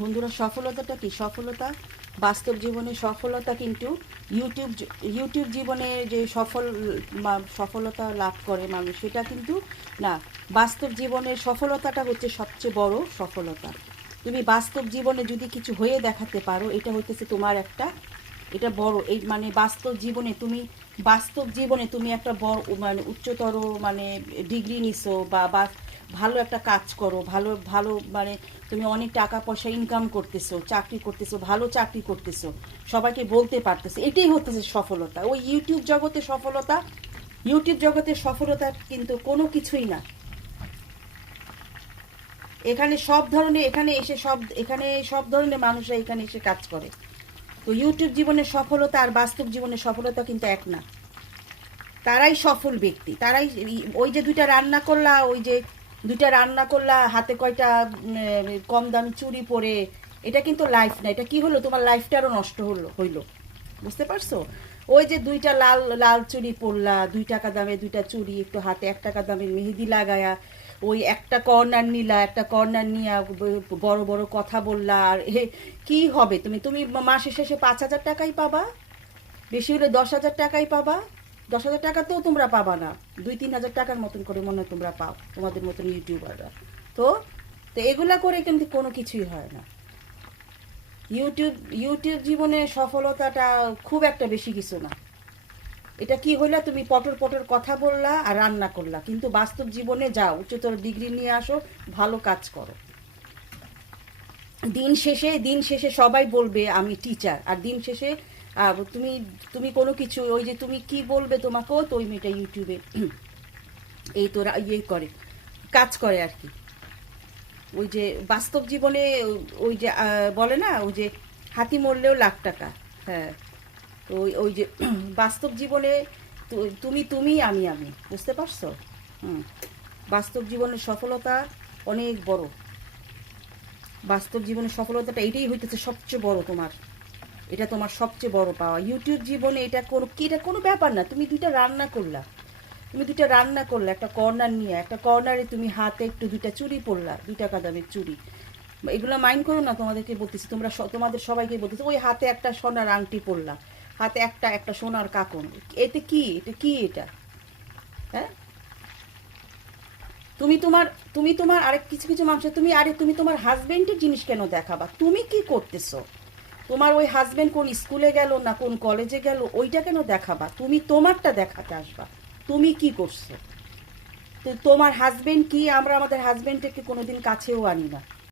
বন্ধুরা, সফলতাটা কি? সফলতা বাস্তব জীবনে সফলতা কিন্তু ইউটিউব জীবনে যে সফলতা লাভ করে মানুষ, সেটা কিন্তু না। বাস্তব জীবনের সফলতাটা হচ্ছে সবচেয়ে বড় সফলতা। তুমি বাস্তব জীবনে যদি কিছু হয়ে দেখাতে পারো, এটা হইতেছে তোমার একটা, এটা বড়, এই মানে বাস্তব জীবনে তুমি একটা বড় মানে উচ্চতর মানে ডিগ্রি নিছো, বা ভালো একটা কাজ করো, ভালো ভালো মানে তুমি অনেক টাকা পয়সা ইনকাম করতেছো, চাকরি করতেছো, ভালো চাকরি করতেছো, সবাইকে বলতে পারতেছো, এটাই হতেছে সফলতা। ওই ইউটিউব জগতের সফলতা কিন্তু কোনো কিছুই না। এখানে সব ধরনের মানুষরা এখানে এসে কাজ করে। তো ইউটিউব জীবনের সফলতা আর বাস্তব জীবনের সফলতা কিন্তু এক না। তারাই সফল ব্যক্তি, তারাই ওই যে দুইটা রান্না করলা হাতে কয়টা কম দামি চুড়ি পরে, এটা কিন্তু লাইফ না। এটা কি হলো? তোমার লাইফটারও নষ্ট হইলো। বুঝতে পারছো? ওই যে দুইটা লাল লাল চুড়ি পরলা, 2 টাকা দামে দুইটা চুড়ি, একটু হাতে 1 টাকা দামের মেহেদি লাগায়া, ওই একটা কর্নার নিয়ে বড় বড় কথা বললা, আর কি হবে? তুমি মাসের শেষে 5,000 টাকাই পাবা, বেশি হলে 10,000 টাকাই পাবা। 10,000 টাকাতেও তোমরা পাবা না, 2-3 হাজার টাকার মতন করে মনে হয় তোমরা পাও, তোমাদের মতন ইউটিউবাররা। তো তো এগুলা করে কিন্তু কোনো কিছুই হয় না। ইউটিউব জীবনে সফলতাটা খুব একটা বেশি কিছু না। এটা কি হইলা? তুমি পটর পটর কথা বললা আর রান্না করলা, কিন্তু বাস্তব জীবনে যাও, উচ্চতর ডিগ্রি নিয়ে আসো, ভালো কাজ করো। দিন শেষে সবাই বলবে আমি টিচার, আর দিন শেষে তুমি তুমি কোনো কিছু, ওই যে তুমি কি বলবে তোমাকেও তো ওই মেয়েটা ইউটিউবে এই তো করে, কাজ করে আর কি। ওই যে বাস্তব জীবনে ওই যে বলে না, ওই যে হাতি মরলেও লাখ টাকা। হ্যাঁ, তো ওই যে বাস্তব জীবনে তুমি আমি বুঝতে পারছো? হুম। বাস্তব জীবনের সফলতা অনেক বড়। বাস্তব জীবনের সফলতাটা এটাই হইতেছে সবচেয়ে বড় তোমার। এটা তোমার সবচেয়ে বড় পাওয়া ইউটিউব জীবনে। এটা কোনো ব্যাপার না। তুমি দুইটা রান্না করলা একটা কর্নার নিয়ে, একটা কর্নারে তুমি হাতে একটু 2টা চুড়ি পরলা, 2 টাকা দামের চুড়ি। এগুলো মাইন্ড করো না, তোমাদেরকে বলতেছি, তোমাদের সবাইকে বলতেছি, ওই হাতে একটা সোনার আংটি পরলা, হাতে একটা একটা সোনার কাকন, এটা হ্যাঁ। তুমি তোমার তুমি তোমার আরেক কিছু কিছু মানুষ, তুমি তোমার হাজবেন্ডের জিনিস কেন দেখাবা? তুমি কি করতেছো? তোমার ওই হাজবেন্ড কোন স্কুলে গেল না কোন কলেজে গেল, ওইটা কেন দেখাবা? তুমি তোমারটা দেখাতে আসবা, তুমি কি করছো। তো তোমার হাজবেন্ড কি, আমরা আমাদের হাজবেন্ডকে কোনোদিন কাছেও আনি না।